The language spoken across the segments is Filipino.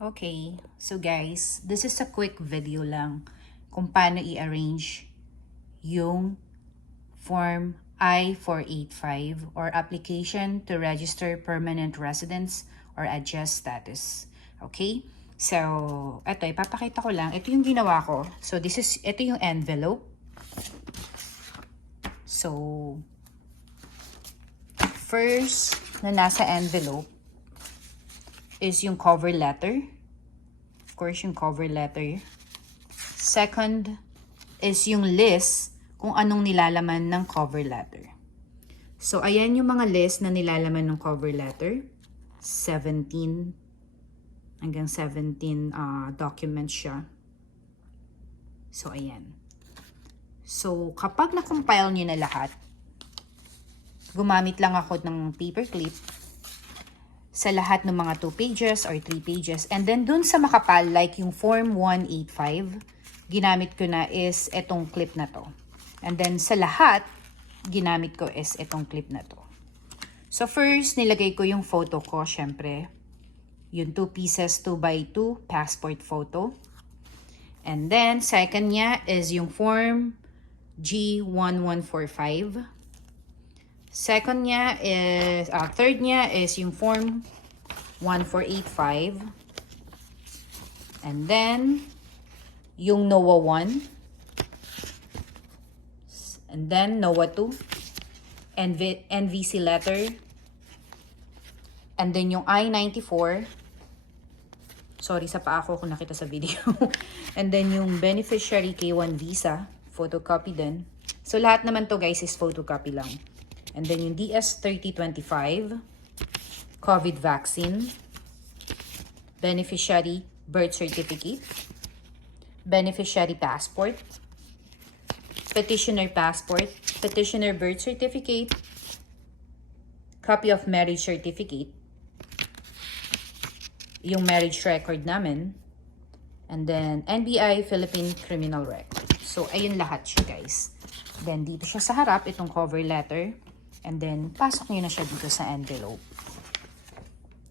Okay, so guys, this is a quick video lang kung paano i-arrange yung Form I-485 or Application to Register Permanent Residence or Adjust Status. Okay? So, ito, ipapakita ko lang. Ito yung ginawa ko. So, ito yung envelope. So, first na nasa envelope is yung cover letter. Of course, yung cover letter. Second is yung list kung anong nilalaman ng cover letter. So, ayan yung mga list na nilalaman ng cover letter. 17 hanggang 17 documents siya. So, ayan. So, kapag na-compile nyo na lahat, gumamit lang ako ng paperclip sa lahat ng mga 2 pages or 3 pages. And then, dun sa makapal, like yung Form 185, ginamit ko na is etong clip na to. And then, sa lahat, ginamit ko is etong clip na to. So, first, nilagay ko yung photo ko, syempre. Yung 2 pieces, 2x2 passport photo. And then, second niya is yung Form G1145. Second niya is, third niya is yung Form 1485. And then, yung NOAA 1. And then, NOAA 2. NVC letter. And then, yung I-94. Sorry sa paa ko kung nakita sa video. And then, yung beneficiary K1 visa. Photocopy din. So, lahat naman to guys is photocopy lang. And then yung DS-3025, COVID vaccine, beneficiary birth certificate, beneficiary passport, petitioner passport, petitioner birth certificate, copy of marriage certificate, yung marriage record namin, and then NBI Philippine Criminal Record. So, ayun lahat siya guys. Then, dito siya sa harap, itong cover letter. And then, pasok nyo na siya dito sa envelope.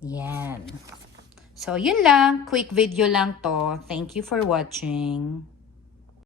Yan. So, yun lang. Quick video lang to. Thank you for watching.